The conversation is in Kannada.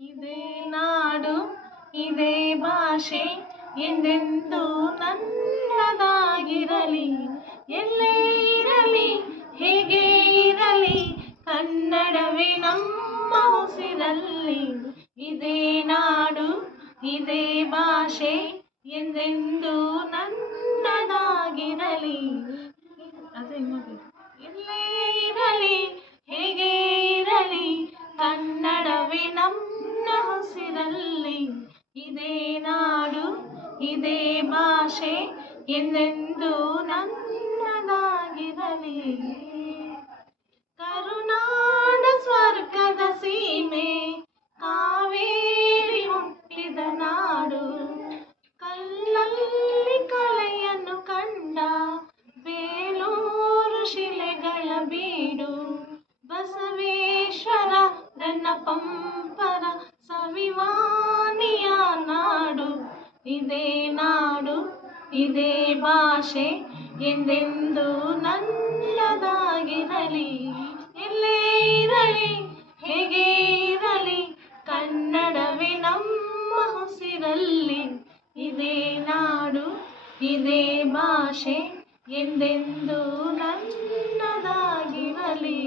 ಇದೇ ನಾಡು ಇದೇ ಭಾಷೆ ಎಂದೆಂದೂ ನನ್ನದಾಗಿರಲಿ. ಎಲ್ಲೇ ಇರಲಿ ಹೇಗೆ ಇರಲಿ ಕನ್ನಡವೇ ನಮ್ಮ ಉಸಿರಲ್ಲಿ. ಇದೇ ನಾಡು ಇದೇ ಭಾಷೆ ಎಂದೆಂದೂ ನನ್ನದಾಗಿರಲಿ. ಅದೇ ನೋಡಿ. ಎಲ್ಲೇ ಇರಲಿ ಹೇಗೆ ಇರಲಿ ಕನ್ನಡವೇ ನಮ್ಮ ಉಸಿರಲ್ಲಿ. ಇದೇ ನಾಡು ಇದೇ ಭಾಷೆ ಎಂದೆಂದೂ ನನ್ನದಾಗಿರಲಿ. ಕರುನಾಡ ಸ್ವರ್ಗದ ಸೀಮೆ ಕಾವೇರಿ ಹುಟ್ಟಿದ ನಾಡು. ಕಲ್ಲಲ್ಲಿ ಕಲೆಯನ್ನು ಕಂಡ ಬೇಲೂರು ಶಿಲೆಗಳ ಬೀಡು. ಬಸವೇಶ್ವರ ನನ್ನ ಪಂಪರ ಸವಿವಾನಿಯ ನಾಡು. ಇದೇ ನಾಡು ಇದೇ ಭಾಷೆ ಎಂದೆಂದೂ ನನ್ನದಾಗಿರಲಿ. ಎಲ್ಲೇ ಇರಲಿ ಹೇಗೆ ಇರಲಿ ಕನ್ನಡವೇ ನಮ್ಮ ಉಸಿರಲ್ಲಿ. ಇದೇ ನಾಡು ಇದೇ ಭಾಷೆ ಎಂದೆಂದೂ ನನ್ನದಾಗಿರಲಿ.